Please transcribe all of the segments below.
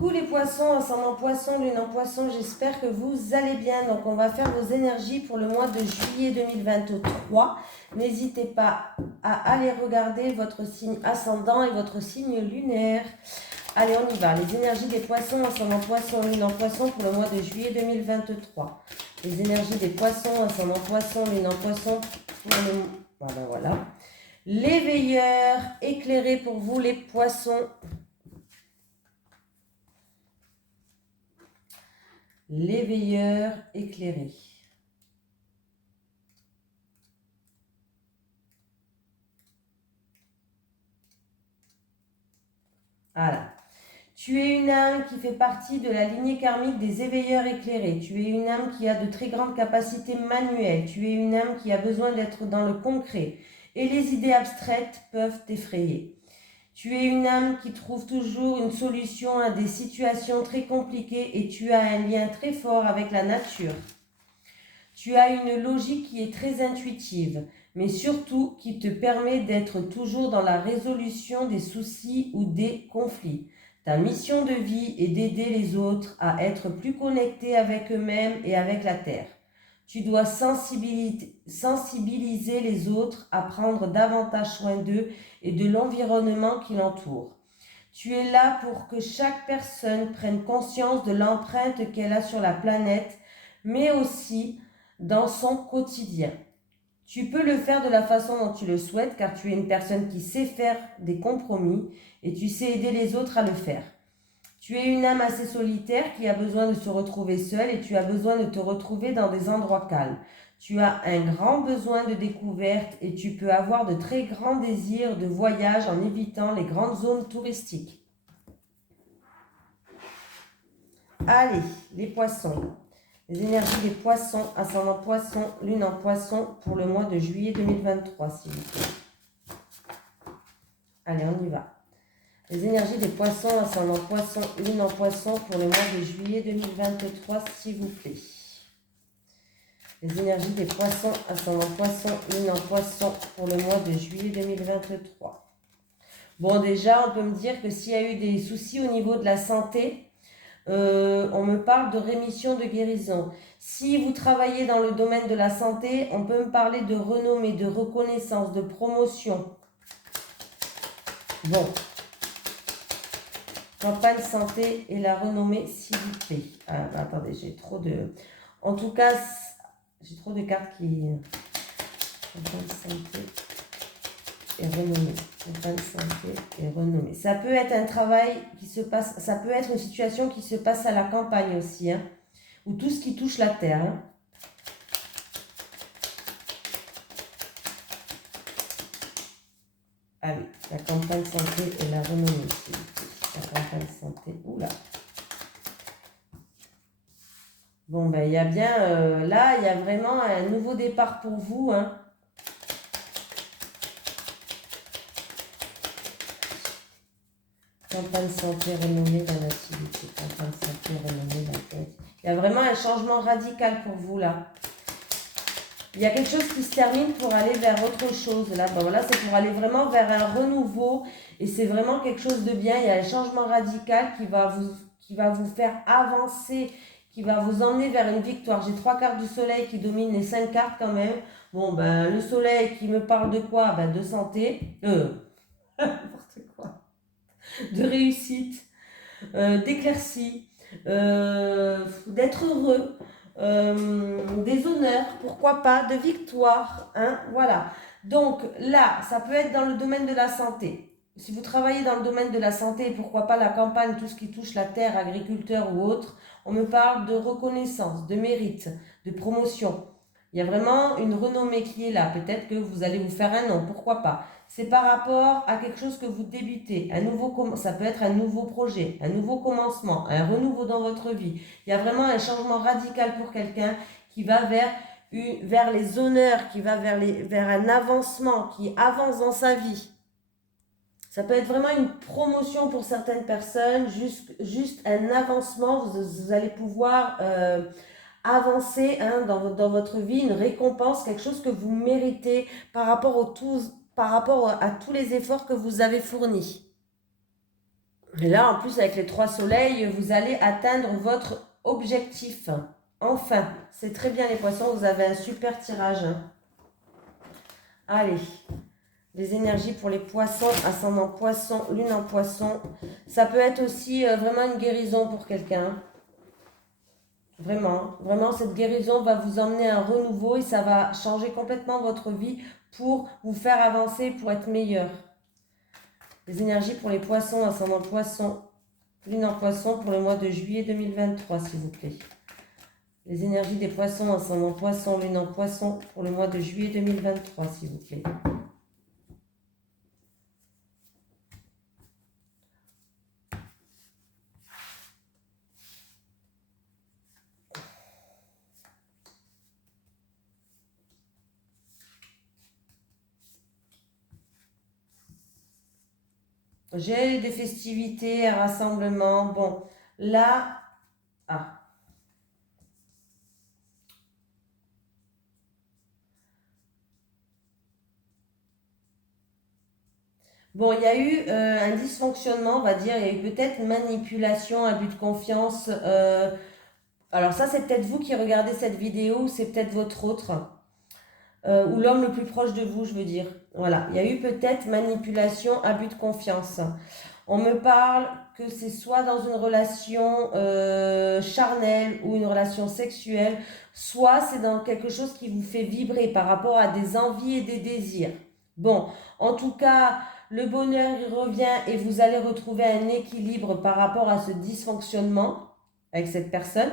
Coucou les poissons, ascendant poisson, lune en poisson, j'espère que vous allez bien. Donc on va faire vos énergies pour le mois de juillet 2023. N'hésitez pas à aller regarder votre signe ascendant et votre signe lunaire. Allez, on y va. Les énergies des poissons, ascendant poisson, lune en poisson pour le mois de juillet 2023. Les énergies des poissons, ascendant poisson, lune en poisson pour le... Voilà. Les veilleurs éclairés pour vous les poissons. Les veilleurs éclairés. Voilà. Tu es une âme qui fait partie de la lignée karmique des éveilleurs éclairés. Tu es une âme qui a de très grandes capacités manuelles. Tu es une âme qui a besoin d'être dans le concret. Et les idées abstraites peuvent t'effrayer. Tu es une âme qui trouve toujours une solution à des situations très compliquées et tu as un lien très fort avec la nature. Tu as une logique qui est très intuitive, mais surtout qui te permet d'être toujours dans la résolution des soucis ou des conflits. Ta mission de vie est d'aider les autres à être plus connectés avec eux-mêmes et avec la Terre. Tu dois sensibiliser les autres à prendre davantage soin d'eux et de l'environnement qui l'entoure. Tu es là pour que chaque personne prenne conscience de l'empreinte qu'elle a sur la planète, mais aussi dans son quotidien. Tu peux le faire de la façon dont tu le souhaites car tu es une personne qui sait faire des compromis et tu sais aider les autres à le faire. Tu es une âme assez solitaire qui a besoin de se retrouver seule et tu as besoin de te retrouver dans des endroits calmes. Tu as un grand besoin de découverte et tu peux avoir de très grands désirs de voyage en évitant les grandes zones touristiques. Allez, les poissons. Les énergies des poissons, ascendant poisson, lune en poisson pour le mois de juillet 2023, s'il vous plaît. Allez, on y va. Les énergies des poissons, ascendant poisson, lune en poisson pour le mois de juillet 2023, s'il vous plaît. Les énergies des poissons, ascendant poisson, lune en poisson pour le mois de juillet 2023. Bon, déjà, on peut me dire que s'il y a eu des soucis au niveau de la santé, on me parle de rémission, de guérison. Si vous travaillez dans le domaine de la santé, on peut me parler de renommée, de reconnaissance, de promotion. Bon. Campagne santé et la renommée, s'il vous plaît. Ah, bah, attendez, j'ai trop de... En tout cas, j'ai trop de cartes qui... Campagne santé et renommée. Campagne santé et renommée. Ça peut être un travail qui se passe... Ça peut être une situation qui se passe à la campagne aussi, hein, ou tout ce qui touche la terre. Hein. Ah oui, la campagne santé et la renommée, s'il vous plaît. La campagne santé. Oula. Bon, ben, il y a bien... là, il y a vraiment un nouveau départ pour vous. Hein. Campagne santé renommée dans l'activité. Campagne santé renommée dans l'activité. Il y a vraiment un changement radical pour vous, là. Il y a quelque chose qui se termine pour aller vers autre chose. Là, bon, voilà, c'est pour aller vraiment vers un renouveau. Et c'est vraiment quelque chose de bien. Il y a un changement radical qui va vous faire avancer, qui va vous emmener vers une victoire. J'ai 3 cartes du soleil qui dominent les 5 cartes quand même. Bon, ben, le soleil qui me parle de quoi? Ben, de santé. N'importe quoi. De réussite. D'éclaircie. D'être heureux. Des honneurs, pourquoi pas, de victoire, hein, voilà. Donc là, ça peut être dans le domaine de la santé. Si vous travaillez dans le domaine de la santé, pourquoi pas la campagne, tout ce qui touche la terre, agriculteur ou autre, on me parle de reconnaissance, de mérite, de promotion. Il y a vraiment une renommée qui est là. Peut-être que vous allez vous faire un nom, pourquoi pas. C'est par rapport à quelque chose que vous débutez. Ça peut être un nouveau projet, un nouveau commencement, un renouveau dans votre vie. Il y a vraiment un changement radical pour quelqu'un qui va vers les honneurs, qui va vers un avancement, qui avance dans sa vie. Ça peut être vraiment une promotion pour certaines personnes, juste un avancement. Vous allez pouvoir avancer, hein, dans votre vie, une récompense, quelque chose que vous méritez par rapport à tous les efforts que vous avez fournis. Et là, en plus, avec les 3 soleils, vous allez atteindre votre objectif. Enfin, c'est très bien les poissons, vous avez un super tirage. Allez, les énergies pour les poissons, ascendant poisson, lune en poisson. Ça peut être aussi vraiment une guérison pour quelqu'un. Vraiment, vraiment, cette guérison va vous emmener à un renouveau et ça va changer complètement votre vie pour vous faire avancer, pour être meilleur. Les énergies pour les poissons, ascendant poisson, lune en poisson pour le mois de juillet 2023, s'il vous plaît. Les énergies des poissons, ascendant poisson, lune en poisson pour le mois de juillet 2023, s'il vous plaît. J'ai des festivités, un rassemblement. Bon, là... Ah. Bon, il y a eu un dysfonctionnement, on va dire. Il y a eu peut-être manipulation, abus de confiance. Alors ça, c'est peut-être vous qui regardez cette vidéo, ou c'est peut-être votre autre. Ou l'homme le plus proche de vous, je veux dire. Voilà, il y a eu peut-être manipulation, abus de confiance. On me parle que c'est soit dans une relation charnelle ou une relation sexuelle, soit c'est dans quelque chose qui vous fait vibrer par rapport à des envies et des désirs. Bon, en tout cas, le bonheur il revient et vous allez retrouver un équilibre par rapport à ce dysfonctionnement avec cette personne.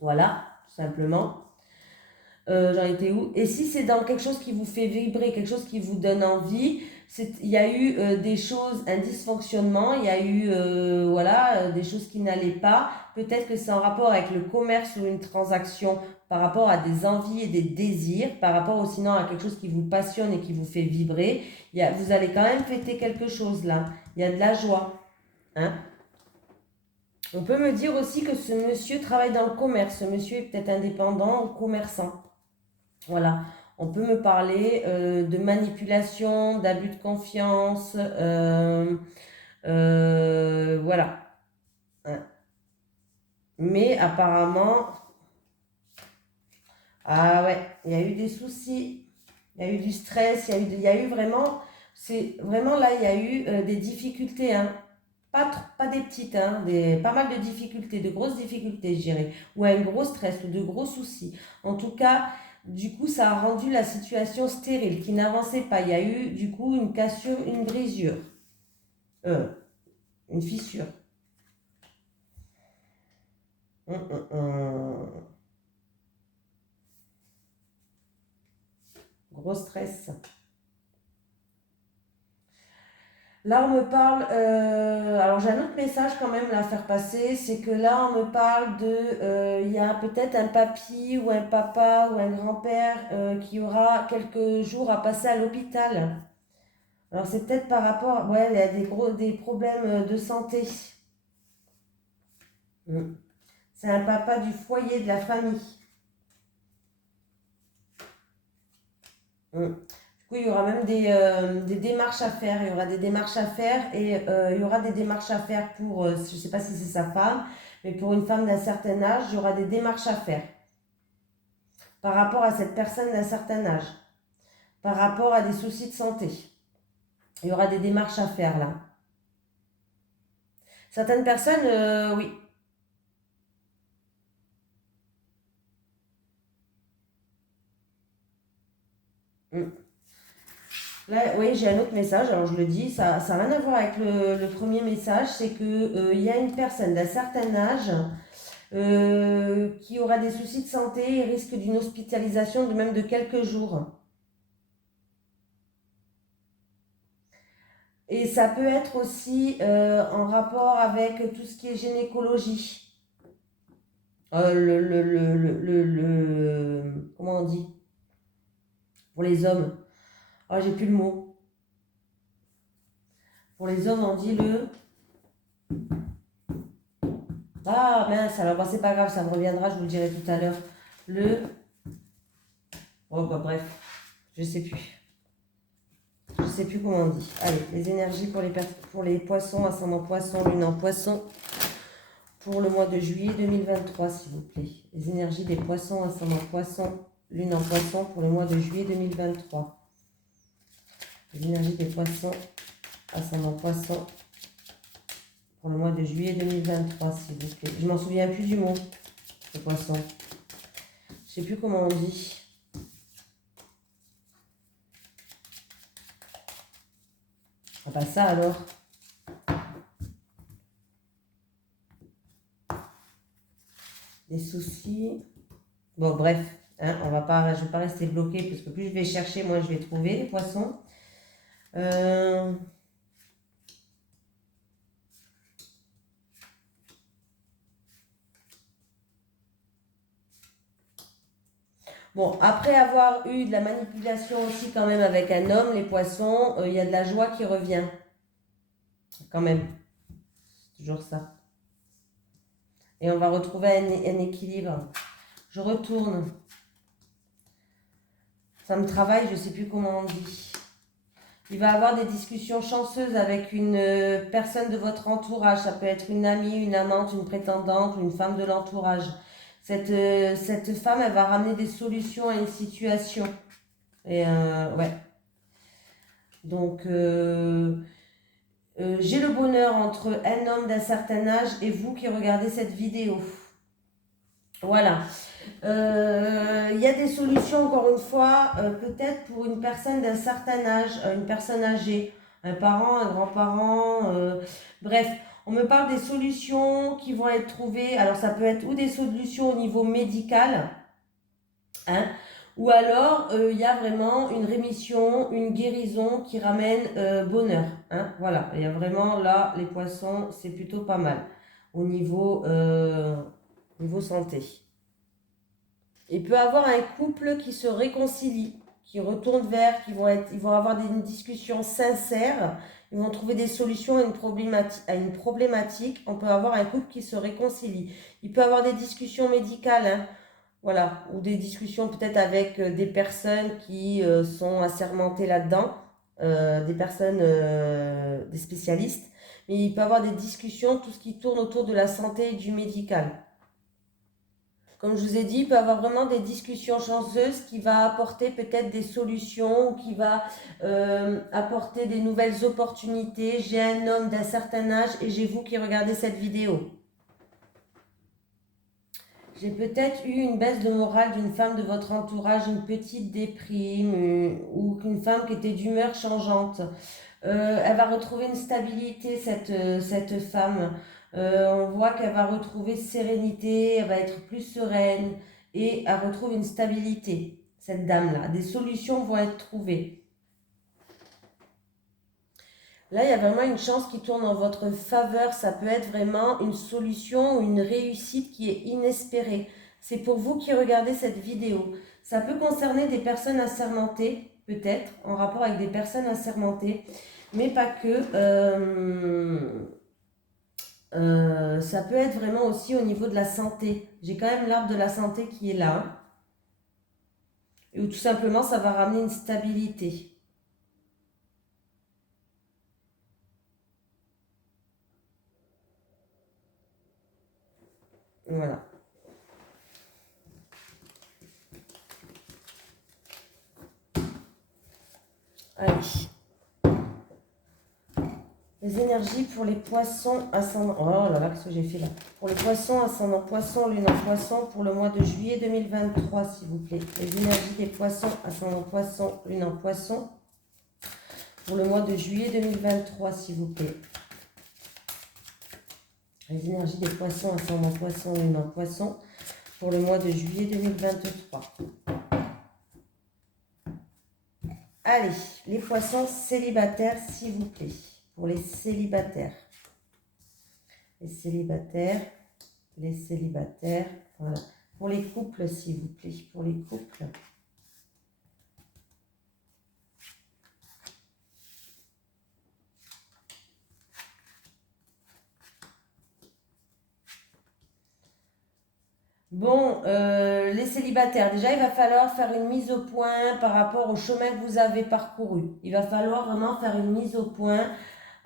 Voilà, tout simplement. J'en étais où? Et si c'est dans quelque chose qui vous fait vibrer, quelque chose qui vous donne envie, il y a eu des choses, un dysfonctionnement, il y a eu voilà, des choses qui n'allaient pas. Peut-être que c'est en rapport avec le commerce ou une transaction, par rapport à des envies et des désirs, par rapport sinon à quelque chose qui vous passionne et qui vous fait vibrer. Vous allez quand même fêter quelque chose là. Il y a de la joie. Hein? On peut me dire aussi que ce monsieur travaille dans le commerce. Ce monsieur est peut-être indépendant ou commerçant. Voilà, on peut me parler de manipulation, d'abus de confiance, voilà. Hein. Mais apparemment, ah ouais, il y a eu des soucis, il y a eu du stress, il y a eu vraiment, c'est vraiment là, il y a eu des difficultés, hein. Pas des petites, hein, pas mal de difficultés, de grosses difficultés, je dirais, ou un gros stress, ou de gros soucis. En tout cas, du coup, ça a rendu la situation stérile, qui n'avançait pas. Il y a eu, du coup, une cassure, une brisure, euh, une fissure. Hum. Gros stress. Là, on me parle, alors j'ai un autre message quand même là, à faire passer, c'est que là, on me parle il y a peut-être un papy ou un papa ou un grand-père qui aura quelques jours à passer à l'hôpital. Alors c'est peut-être par rapport, ouais, il y a des problèmes de santé. Mm. C'est un papa du foyer, de la famille. Mm. Du coup, il y aura même des démarches à faire. Il y aura des démarches à faire et il y aura des démarches à faire pour, je ne sais pas si c'est sa femme, mais pour une femme d'un certain âge, il y aura des démarches à faire par rapport à cette personne d'un certain âge, par rapport à des soucis de santé. Il y aura des démarches à faire là. Certaines personnes, oui. Mm. Là, oui, j'ai un autre message, alors je le dis, ça n'a rien à voir avec le premier message, c'est que il y a une personne d'un certain âge qui aura des soucis de santé et risque d'une hospitalisation de même de quelques jours. Et ça peut être aussi en rapport avec tout ce qui est gynécologie. Comment on dit? Pour les hommes. Oh, j'ai plus le mot. Pour les hommes, on dit le... Ah mince, alors bah, c'est pas grave, ça me reviendra, je vous le dirai tout à l'heure. Le... Oh bah bref, je sais plus. Je sais sais plus comment on dit. Allez, les énergies pour les poissons, ascendant poisson, lune en poisson, pour le mois de juillet 2023, s'il vous plaît. Les énergies des poissons, ascendant poisson, lune en poisson, pour le mois de juillet 2023. Les énergies des poissons, ascendant poisson, pour le mois de juillet 2023, s'il vous plaît. Je m'en souviens plus du mot, le poisson. Je sais plus comment on dit. Ah bah ça alors. Des soucis. Bon bref, hein, je vais pas rester bloqué parce que plus je vais chercher, moi je vais trouver les poissons. Bon, après avoir eu de la manipulation aussi quand même avec un homme, les poissons, il y a de la joie qui revient. Quand même. C'est toujours ça. Et on va retrouver un équilibre. Je retourne. Ça me travaille, je ne sais plus comment on dit. Il va avoir des discussions chanceuses avec une personne de votre entourage. Ça peut être une amie, une amante, une prétendante ou une femme de l'entourage. Cette femme, elle va ramener des solutions à une situation. Et ouais. Donc, j'ai le bonheur entre un homme d'un certain âge et vous qui regardez cette vidéo. Voilà. Il y a des solutions, encore une fois, peut-être pour une personne d'un certain âge, une personne âgée, un parent, un grand-parent, bref. On me parle des solutions qui vont être trouvées. Alors, ça peut être ou des solutions au niveau médical, hein, ou alors il y a vraiment une rémission, une guérison qui ramène bonheur. Hein, voilà, il y a vraiment là, les poissons, c'est plutôt pas mal au niveau santé. Il peut y avoir un couple qui se réconcilie, qui retourne vers, ils vont avoir une discussion sincère, ils vont trouver des solutions à une problématique. On peut avoir un couple qui se réconcilie. Il peut y avoir des discussions médicales, hein, voilà, ou des discussions peut-être avec des personnes qui sont assermentées là-dedans, des personnes, des spécialistes. Mais il peut y avoir des discussions, tout ce qui tourne autour de la santé et du médical. Comme je vous ai dit, il peut y avoir vraiment des discussions chanceuses qui va apporter peut-être des solutions, qui va apporter des nouvelles opportunités. J'ai un homme d'un certain âge et j'ai vous qui regardez cette vidéo. J'ai peut-être eu une baisse de morale d'une femme de votre entourage, une petite déprime ou une femme qui était d'humeur changeante. Elle va retrouver une stabilité, cette femme. On voit qu'elle va retrouver sérénité, elle va être plus sereine et elle retrouve une stabilité, cette dame-là. Des solutions vont être trouvées. Là, il y a vraiment une chance qui tourne en votre faveur. Ça peut être vraiment une solution ou une réussite qui est inespérée. C'est pour vous qui regardez cette vidéo. Ça peut concerner des personnes assermentées, peut-être, en rapport avec des personnes assermentées, mais pas que. Ça peut être vraiment aussi au niveau de la santé. J'ai quand même l'arbre de la santé qui est là. Et où tout simplement, ça va ramener une stabilité. Voilà. Allez. Les énergies pour les poissons ascendant... Oh là là, qu'est-ce que j'ai fait là? Pour les poissons ascendant poisson, lune en poisson, pour le mois de juillet 2023, s'il vous plaît. Les énergies des poissons ascendant poisson, lune en poisson, pour le mois de juillet 2023, s'il vous plaît. Les énergies des poissons ascendant poisson, lune en poisson, pour le mois de juillet 2023. Allez, les poissons célibataires, s'il vous plaît. Pour les célibataires. Les célibataires. Les célibataires. Voilà. Pour les couples, s'il vous plaît. Pour les couples. Bon, les célibataires, déjà, il va falloir faire une mise au point par rapport au chemin que vous avez parcouru. Il va falloir vraiment faire une mise au point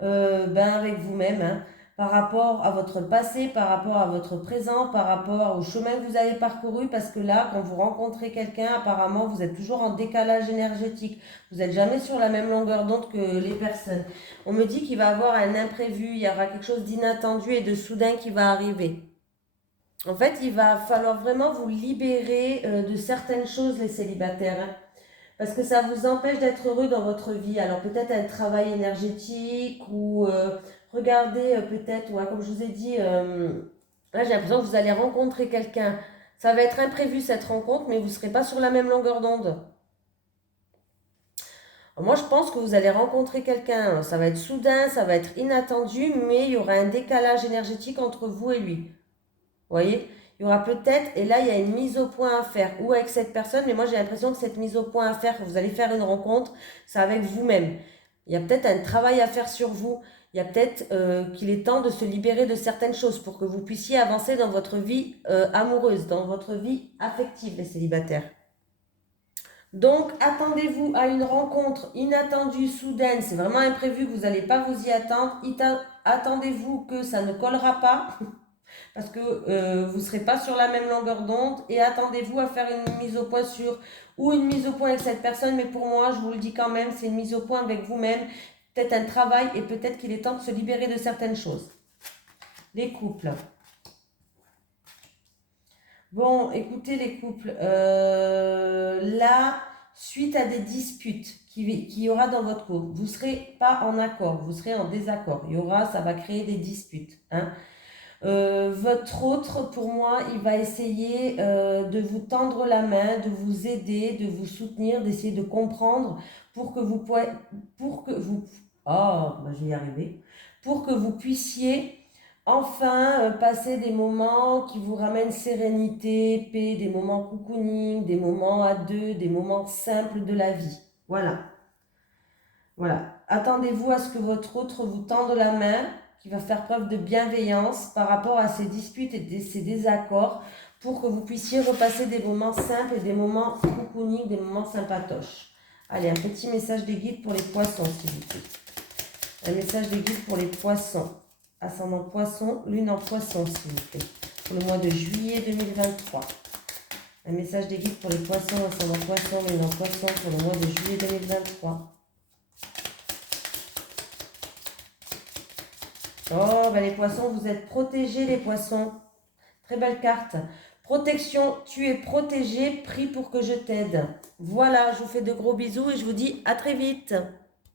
avec vous-même, hein, par rapport à votre passé, par rapport à votre présent, par rapport au chemin que vous avez parcouru, parce que là, quand vous rencontrez quelqu'un, apparemment, vous êtes toujours en décalage énergétique. Vous n'êtes jamais sur la même longueur d'onde que les personnes. On me dit qu'il va y avoir un imprévu, il y aura quelque chose d'inattendu et de soudain qui va arriver. En fait, il va falloir vraiment vous libérer de certaines choses, les célibataires, hein, parce que ça vous empêche d'être heureux dans votre vie. Alors peut-être un travail énergétique ou regardez peut-être, ouais, comme je vous ai dit, là j'ai l'impression que vous allez rencontrer quelqu'un. Ça va être imprévu cette rencontre, mais vous ne serez pas sur la même longueur d'onde. Moi, je pense que vous allez rencontrer quelqu'un. Ça va être soudain, ça va être inattendu, mais il y aura un décalage énergétique entre vous et lui. Vous voyez, il y aura peut-être, et là il y a une mise au point à faire, ou avec cette personne, mais moi j'ai l'impression que cette mise au point à faire, que vous allez faire une rencontre, c'est avec vous-même. Il y a peut-être un travail à faire sur vous. Il y a peut-être qu'il est temps de se libérer de certaines choses pour que vous puissiez avancer dans votre vie amoureuse, dans votre vie affective, les célibataires. Donc, attendez-vous à une rencontre inattendue, soudaine, c'est vraiment imprévu que vous n'allez pas vous y attendre. Attendez-vous que ça ne collera pas parce que vous ne serez pas sur la même longueur d'onde et attendez-vous à faire une mise au point sur ou une mise au point avec cette personne, mais pour moi, je vous le dis quand même, c'est une mise au point avec vous-même, peut-être un travail et peut-être qu'il est temps de se libérer de certaines choses. Les couples. Bon, écoutez les couples, là, suite à des disputes qu'il y aura dans votre couple, vous ne serez pas en accord, vous serez en désaccord. Il y aura, ça va créer des disputes, hein. Votre autre, pour moi, il va essayer de vous tendre la main, de vous aider, de vous soutenir, d'essayer de comprendre pour que vous je vais y arriver, pour que vous puissiez enfin passer des moments qui vous ramènent sérénité, paix, des moments cocooning, des moments à deux, des moments simples de la vie. Voilà. Voilà. Attendez-vous à ce que votre autre vous tende la main, qui va faire preuve de bienveillance par rapport à ces disputes et ces désaccords pour que vous puissiez repasser des moments simples et des moments cocooning, des moments sympatoches. Allez, un petit message des guides pour les poissons, s'il vous plaît. Un message des guides pour les poissons. Ascendant poisson, lune en poisson, s'il vous plaît. Pour le mois de juillet 2023. Un message des guides pour les poissons, ascendant poisson, lune en poisson, pour le mois de juillet 2023. Oh, les poissons, vous êtes protégés, les poissons. Très belle carte. Protection, tu es protégé, prie pour que je t'aide. Voilà, je vous fais de gros bisous et je vous dis à très vite.